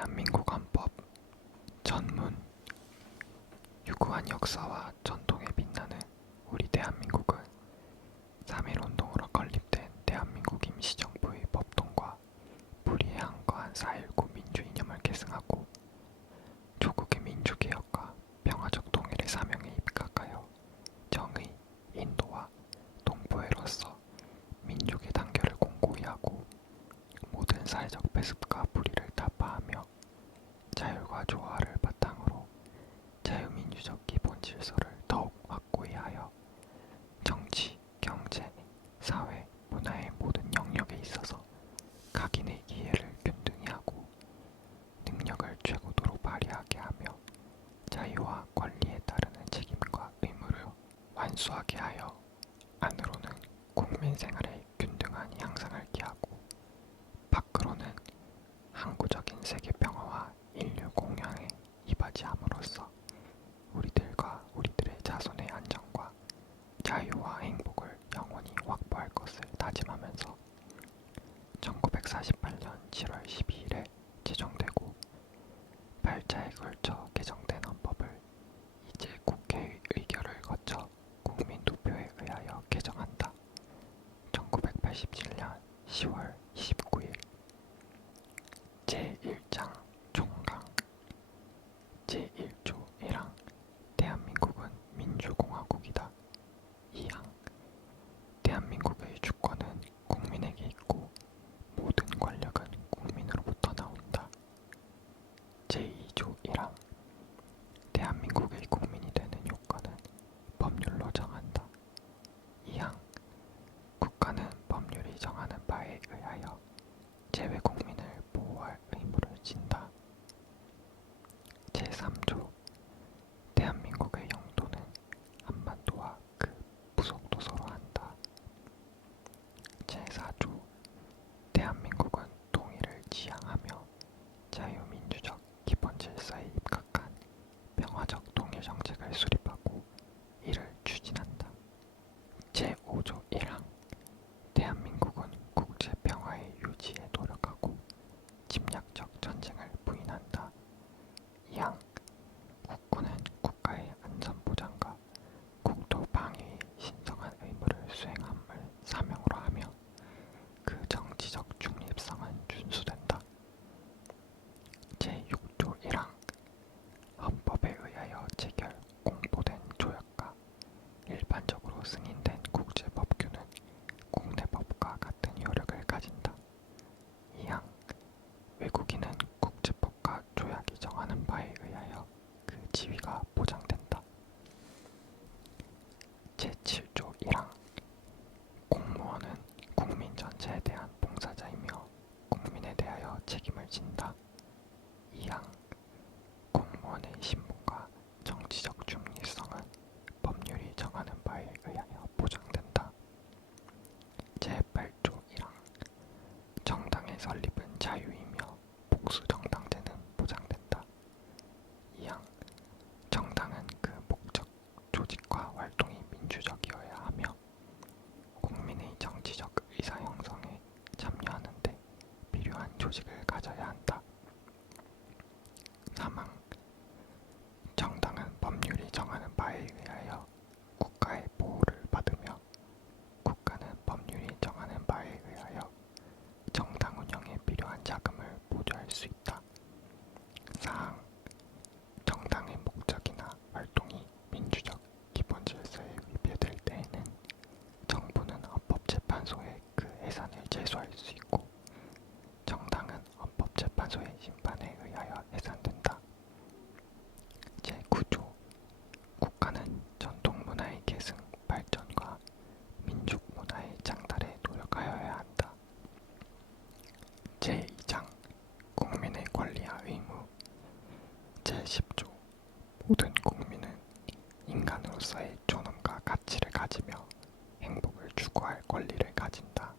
대한민국 헌법 전문. 유구한 역사와 전통에 빛나는 우리 대한민국은 3.1운동으로 건립된 대한민국 임시정부의 법통과 불의에 항거한 4.19 민주이념을 계승하고 조국의 민주개혁과 평화적 통일의 사명에 입각하여 정의, 인도와 동포애로서 민족의 단결을 공고히 하고 모든 사회적 배습과 불의를 타파하며 자율과 조화를 바탕으로 자유민주적 기본 질서를 더욱 확고히 하여 정치, 경제, 사회, 문화의 모든 영역에 있어서 각인의 기회를 균등히 하고 능력을 최고도로 발휘하게 하며 자유와 권리에 따르는 책임과 의무를 완수하게 하여 안으로는 국민 생활의 균등한 향상을 기하고 밖으로는 항구적인 세계 평화와 인류 공양에 이바지함으로써 우리들과 우리들의 자손의 안정과 자유와 행복을 영원히 확보할 것을 다짐하면서 1948년 7월 12일에 제정되고 8차에 걸쳐 개정된 헌법을 이제 국회의 의결을 거쳐 국민투표에 의하여 개정한다. 1987년 10월 29일 제1장 종강 제1조 1항 대한민국은 민주공화국이다. 2항 대한민국의 주권은 국민에게 있고 모든 권력은 국민으로부터 나온다. 제2조 1항 대한민국의 국민이 되는 요건은 법률로 정한다. 2항 국가는 법률이 정하는 바에 의하여 재외국민을 보호할 의무를 진다. 제3조 대한민국의 영토는 한반도와 그 부속도서로 한다. 제4조 대한민국은 통일을 지향하며 자유민주적 기본 질서에 입각한 평화적 통일 정책을 수립하고 이를 추진한다. 제5조 1항 대한민국은 국제 평화의 유지에 노력하고 침략적 전쟁을 부인한다. 2항 국군은 국가의 안전 보장과 국토 방위의 신성한 의무를 수행함을 사명으로 하며 그 정치적 중립성은 준수된다. 제6조 1항 헌법에 의하여 체결, 공포된 조약과 일반적으로 승인된 국제법규는 국내법과 같은 효력을 가진다. 2항 외국인은 국제법과 조약이 정하는 바에 의하여 그 지위가 보장된다. 제7조 1항 공무원은 국민 전체에 대한 봉사자이며 국민에 대하여 책임을 진다. 2항 공무원의 신분과 정치적 중립성은 법률이 정하는 바에 의하여 보장된다. 제8조 1항 정당의 설립은 자유이며 복수정당제는 보장된다. 2항 정당은 그 목적, 조직과 활동이 민주적이어야 하며 국민의 정치적 의사 형성에 참여하는 데 필요한 조직을 가져야 한다. 3항 정당은 법률이 정하는 바에 의하여 국가의 보호를 받으며 국가는 법률이 정하는 바에 의하여 정당 운영에 필요한 자금을 보조할 수 있다. 4항 정당의 목적이나 활동이 민주적 기본 질서에 위배될 때에는 정부는 헌법재판소에 그 해산을 제소할 수 있고 정당은 헌법재판소의 심판에 의하여 해산된다. 제9조 국가는 전통문화의 계승, 발전과 민족문화의 장달에 노력하여야 한다. 제2장 국민의 권리와 의무 제10조 모든 국민은 인간으로서의 존엄과 가치를 가지며 행복을 추구할 권리를 가진다.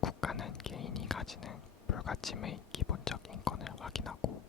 국가는 개인이 가지는 불가침의 기본적 인권을 확인하고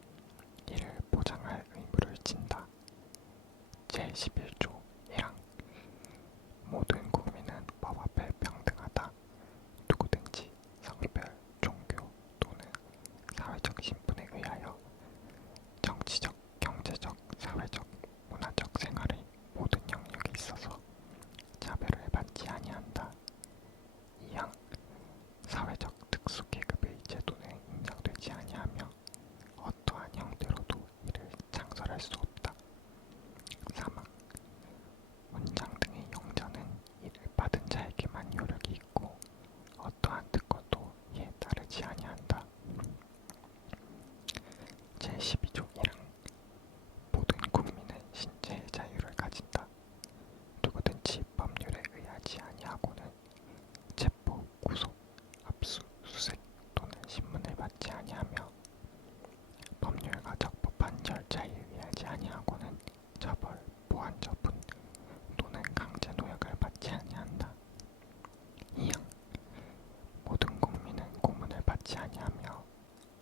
받지 아니하며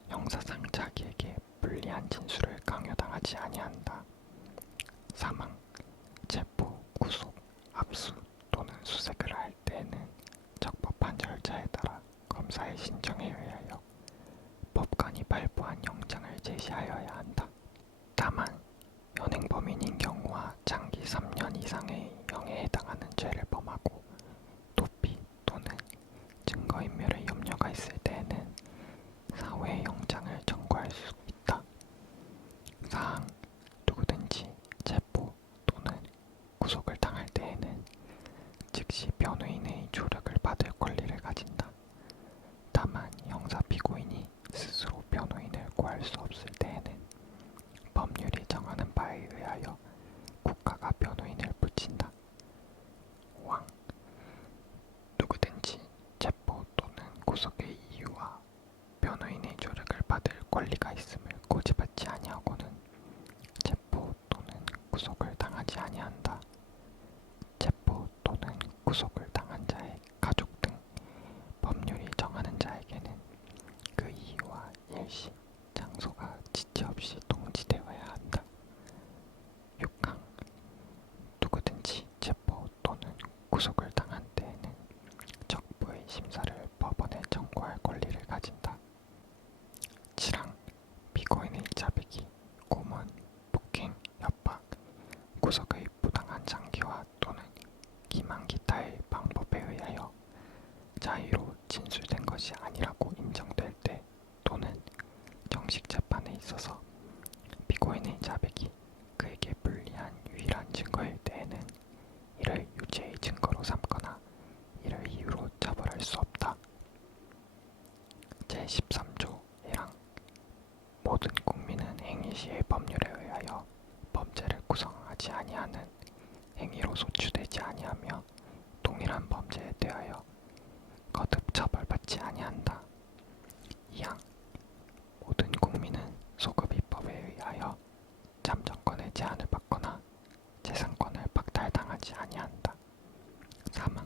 형사상 자기에게 불리한 진술을 강요당하지 아니한다. 사망, 체포, 구속, 압수 또는 수색을 할 때에는 적법한 절차에 따라 검사의 신청에 의하여 법관이 발부한 영장을 제시하여야 한다. 다만 현행범인인 경우와 장기 3년 이상의 형에 해당하는 죄를 범하고 도피 또는 증거인멸의 염려가 있을 때에는 사후에 영장을 청구할 수 있다. 사항, 누구든지 체포 또는 구속을 당할 때에는 즉시 변호인의 조력을 받을 권리를 가진다. 다만 형사 피고인이 스스로 변호인을 구할 수 없을 때에는 법률이 정하는 바에 의하여 국가가 변호인을 붙인다. 왕, 누구든지 체포 또는 구속의 이유와 변호인의 조력을 받을 권리가 있음을 고지받지 아니하고는 체포 또는 구속을 당하지 아니한다. 체포 또는 구속을 당한 자의 가족 등 법률이 정하는 자에게는 그 이유와 일시, 장소가 지체 없이 통지되어야 한다. 6항, 누구든지 체포 또는 구속을 당한 때에는 적부의 심사를 법원에 청구할 권리를 가진다. 7항, 피고인의 자백이 고문, 폭행, 협박, 구속의 부당한 장기화 또는 기망 기타의 방법에 의하여 자의로 진술된 것이 아니라고 인정될 때 또는 정식 재판에 있어서 피고인의 자백이 그에게 불리한 유일한 증거일 때에는 이를 유죄의 증거로 삼거나 이를 이유로 처벌할 수 없다. 제13조 1항, 모든 국민은 행위시의 법률에 의하여 범죄를 구성하지 아니하는 행위로 소추되지 아니하며 동일한 범죄에 대하여 거듭 처벌받지 아니한다. 2항, 모든 국민은 소급입법에 의하여 잠정권의 제한을 받거나 재산권을 박탈당하지 아니한다. 3항,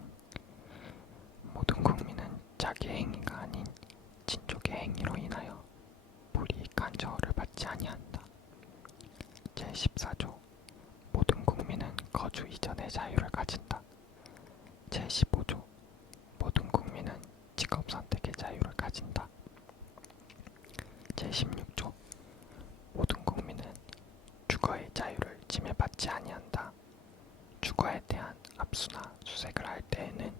모든 국민은 자기의 행위가 아닌 친족의 행위로 인하여 불이익한 처우를 받지 아니한다. 제14조, 모든 국민은 거주 이전의 자유를 가진다. 제15조, 모든 국민은 직업 선택의 자유를 가진다. 제16조, 모든 국민은 주거의 자유를 침해받지 아니한다. 주거에 대한 압수나 수색을 할 때에는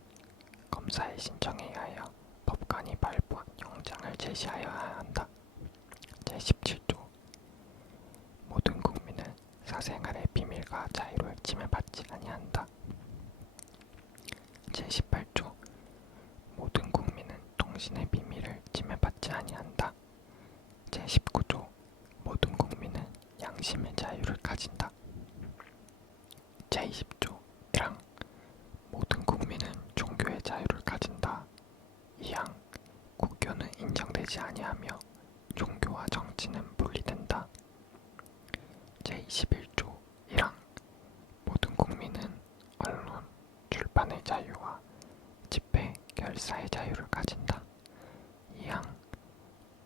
검사의 신청에 의하여 법관이 발부한 영장을 제시하여야 한다. 제17조, 모든 국민은 사생활의 비밀과 자유를 침해받지 아니한다. 제18조, 모든 국민은 통신의 비밀을 침해받지 아니한다. 제19조, 모든 국민은 양심의 자유를 가진다. 제20조 1항, 모든 국민은 종교의 자유를 가진다. 2항, 국교는 인정되지 아니하며 종교와 정치는 분리된다. 제21조 1항, 모든 국민은 언론, 출판의 자유와 집회, 결사의 자유를 가진다. 2항,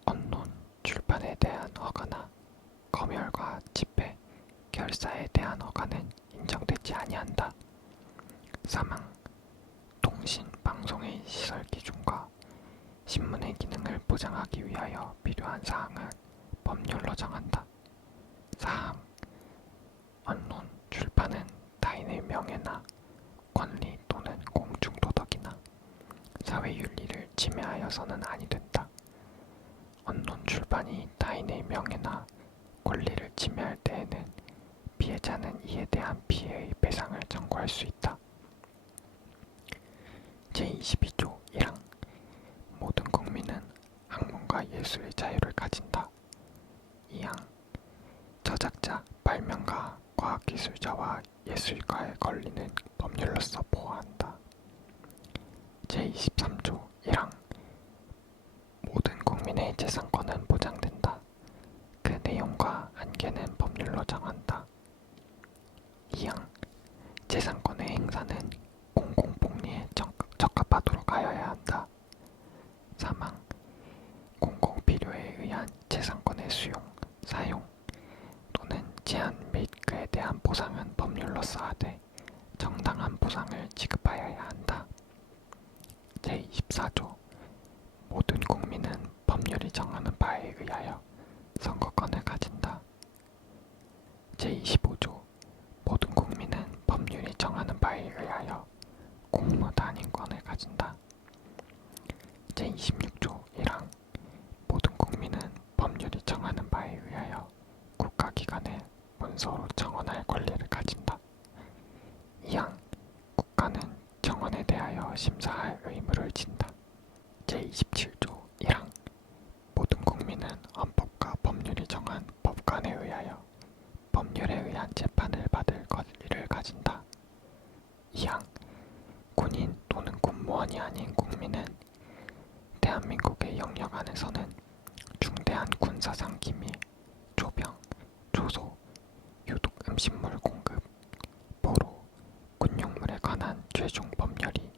언론, 출판에 대한 허가나 검열과 집회, 결사에 대한 허가는 인정되지 아니한다. 3항, 통신, 방송의 시설 기준과 신문의 기능을 보장하기 위하여 필요한 사항은 법률로 정한다. 4항, 언론, 출판은 타인의 명예나 권리 또는 공중도덕이나 사회윤리를 침해하여서는 아니 된다. 언론 출판이 타인의 명예나 권리를 침해할 때에는 피해자는 이에 대한 피해의 배상을 청구할 수 있다. 제22조 1항, 모든 국민은 학문과 예술의 자유를 가진다. 2항, 저작자, 발명가, 과학기술자와 예술가의 권리는 법률로서 보호한다. 제23조 1항, 모든 국민의 재산권은 보장된다. 그 내용과 한계는 법률로 정한다. 2항, 재산권의 행사는 공공복리에 적합하도록 하여야 한다. 3항, 재산권의 수용, 사용 또는 제한 및 그에 대한 보상은 법률로 써야돼 정당한 보상을 지급하여야 한다. 제24조 모든 국민은 법률이 정하는 바에 의하여 선거권을 가진다. 제25조 모든 국민은 법률이 정하는 바에 의하여 공무단인권을 가진다. 제26조 1항 모든 국민은 법률이 정하는 바에 의하여 국가기관에 문서로 청원할 권리를 가진다. 2항 국가는 청원에 대하여 심사할 의무를 진다. 제27조 1항 모든 국민은 헌법과 법률이 정한 법관에 의하여 법률에 의한 재판을 받을 권리를 가진다. 2항 군인 또는 군무원이 아닌 국민은 대한민국의 영역 안에서는 중대한 군사상 기밀, 조병, 조소, 유독 음식물 공급, 포로, 군용물에 관한 최종 법률이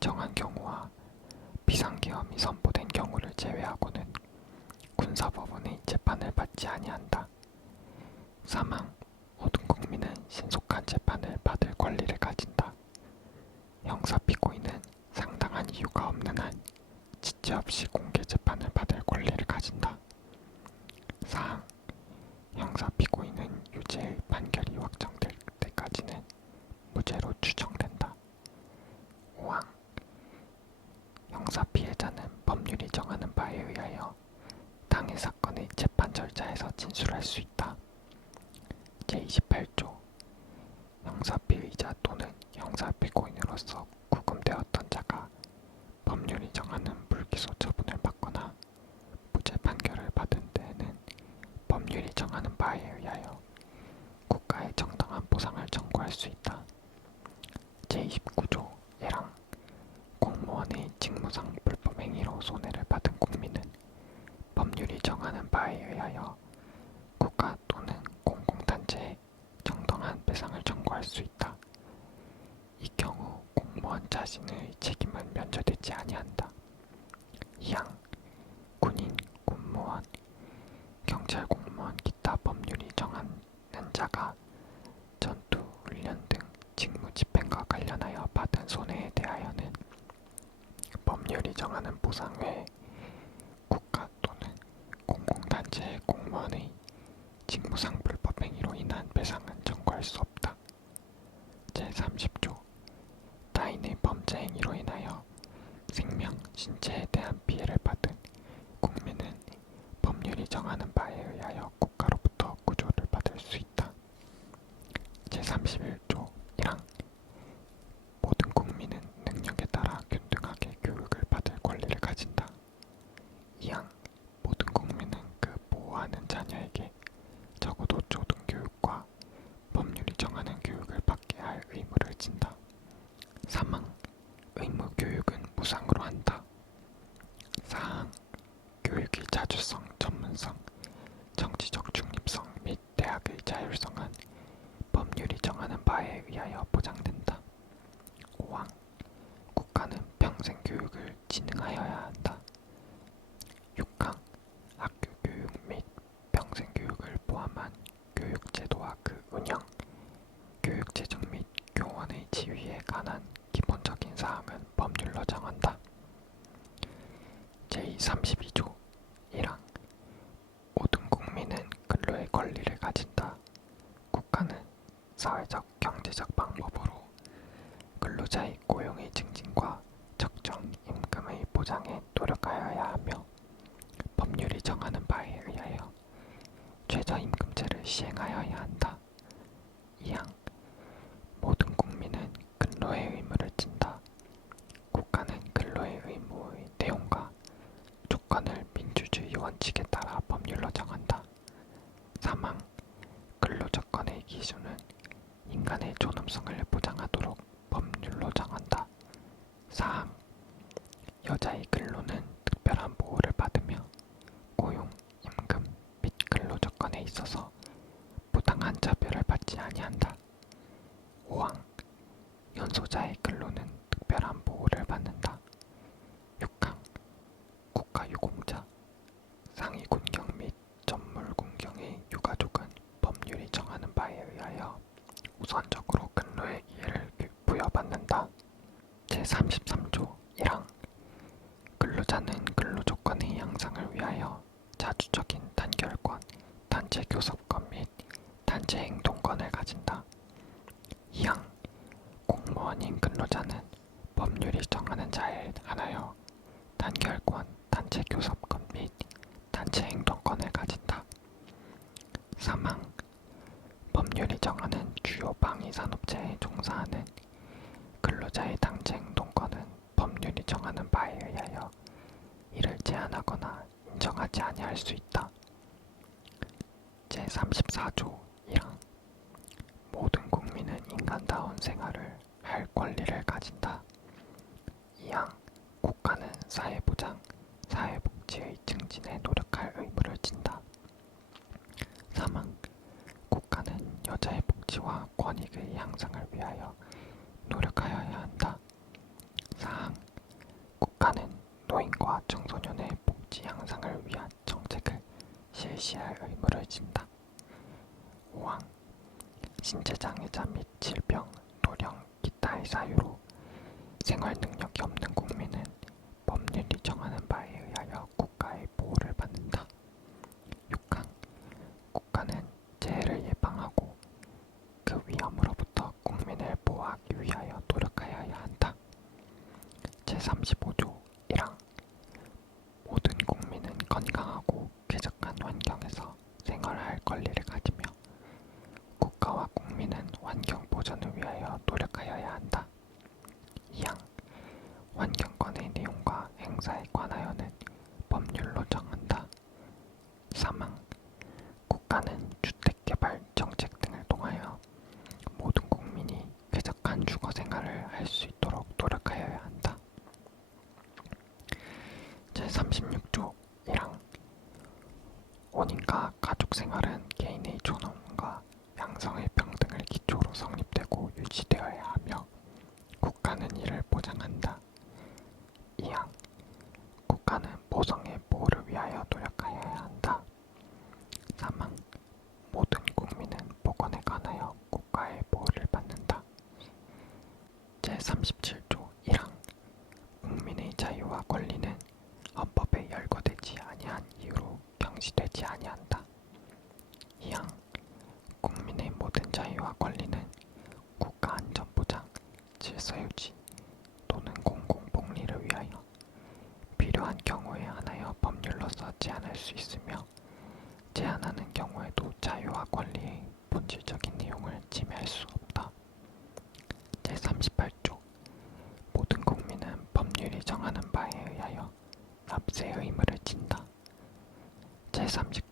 정한 경우와 비상계엄이 선포된 경우를 제외하고는 군사법원의 재판을 받지 아니한다. 3항 모든 국민은 신속한 재판을 받을 권리를 가진다. 형사피고인은 상당한 이유가 없는 한 지체 없이 공개 재판을 받을 권리를 가진다. 4항 형사피고인은 유죄의 판결이 확정될 때까지는 무죄로 추정된다. 5항 형사피해자는 법률이 정하는 바에 의하여 당해 사건의 재판 절차에서 진술할 수 있다. 제28조 형사피의자 또는 형사피고인으로서 구금되었던 자가 법률이 정하는 불기소 처분을 받거나 무죄 판결을 받은 때에는 법률이 정하는 바에 의하여 국가에 정당한 보상을 청구할 수 있다. 제29조 1항 공무원의 직무상 불법 행위로 손해를 받은 국민은 법률이 정하는 바에 의하여 국가 또는 공공단체에 정당한 배상을 청구할 수 있다. 이 경우 공무원 자신의 책임은 면제되지 아니한다. 2항 군인, 군무원, 경찰 공무원 기타 법률이 정하는 자가 전투, 훈련 등 직무 집행과 관련하여 받은 손해에 대하여는 법률이 정하는 보상 외에 국가 또는 공공단체의 공무원의 직무상 불법 행위로 인한 배상은 청구할 수 없다. 제30조 타인의 범죄 행위로 인하여 생명, 신체에 대한 피해를 받은 국민은 법률이 정하는 바에 의하여 국가로부터 구조를 받을 수 있다. 제31조 1항 모든 국민은 능력에 따라 균등하게 교육을 받을 권리를 가진다. 2항 모든 국민은 그 보호하는 자녀에게 적어도 초등교육과 법률이 정하는 교육을 받게 할 의무를 진다. 3항 의무교육은 무상으로 한다. 4항 교육의 자주성, 전문성, 정치적 중립성 및 대학의 자율성은 법률이 정하는 바에 의하여 보장된다. 5항 국가는 평생 교육을 진흥하여야 한다. 6항 학교 교육 및 평생 교육을 포함한 교육제도와 그 운영, 교육재정 및 교원의 지위에 관한 기본적인 사항은 법률로 정한다. 제32조 1항 모든 국민은 근로의 권리를 가진다. 국가는 사회적, 경제적 방법으로 근로자의 고용의 증진과 적정 임금의 보장에 노력하여야 하며 법률이 정하는 바에 의하여 최저임금제를 시행하여야 한다. 2항 모든 국민은 근로의 의무를 진다. 국가는 근로의 의무의 내용과 조건을 민주주의 원칙에 따라 법률로 정한다. 3항 근로조건의 기준은 인간의 존엄성을 보장하도록 법률로 정한다. 4항 여자의 근로는 특별한 보호를 받으며 고용, 임금 및 근로조건에 있어서 부당한 차별을 받지 아니한다. 5항 연소자의 근로는 특별한 보호를 받는다. 6항 국가유공자, 상위군경 및 근로자는 근로조건의 향상을 위하여 자주적인 단결권, 단체 교섭권 및 단체 행동권을 가진다. 2항 공무원인 근로자는 법률이 정하는 자에 한하여 단결권, 단체 교섭권 및 단체 행동권을 가진다. 3항 법률이 정하는 주요 방위산업체에 종사하는 근로자의 단체 행동권은 법률이 정하는 바에 의하여 이를 제한하거나 인정하지 아니할 수 있다. 제34조 1항 모든 국민은 인간다운 생활을 할 권리를 가진다. 2항 국가는 사회보장, 사회복지의 증진에 노력할 의무를 진다. 3항 국가는 여자의 복지와 권익의 향상을 위하여 노력하여야 한다. 4항 국가는 노인과 청소년의 복지 향상을 위한 정책을 실시할 의무를 진다. 5항 신체장애자 및 질병, 노령, 기타의 사유로 생활 능력이 없는 국민은 법률이 정하는 바에 의하여 국가의 보호를 받는다. 6항 국가는 재해를 예방하고 그 위험으로부터 국민을 보호하기 위하여 노력하여야 한다. 제35조 1항 모든 국민은 건강하고 쾌적한 환경에서 생활할 권리를 가지며 국가와 국민은 환경 보전을 위하여 노력하여야 한다. 2항 환경권의 내용과 행사에 관하여는 법률로 정한다. 3항 국가는 주택개발 정책 등을 통하여 모든 국민이 쾌적한 주거생활을 할 수 있도록 노력하여야 한다. 제36조 1항 혼인과 가족생활은 개인의 존엄과 양성의 평등을 기초로 성립되고 유지되어야 하며 국가는 이를 보장한다. 2항 국가는 모성의 보호를 위하여 노력하여야 한다. 3항 모든 국민은 보건에 관하여 국가의 보호를 받는다. 제37조 1항 국민의 자유와 권리는 헌법에 열거되지 아니한 이유로 경시되지 아니한다. 2항 국민의 모든 자유와 권리는 국가 안전 보장, 질서 유지 또는 공공 복리를 위하여 필요한 경우에 한하여 법률로서 제한할 수 있으며 제한하는 경우에도 자유와 권리의 본질적인 내용을 침해할 수 없다. 제38조 모든 국민은 법률이 정하는 바에 의하여 납세의 의무를 진다. 제39조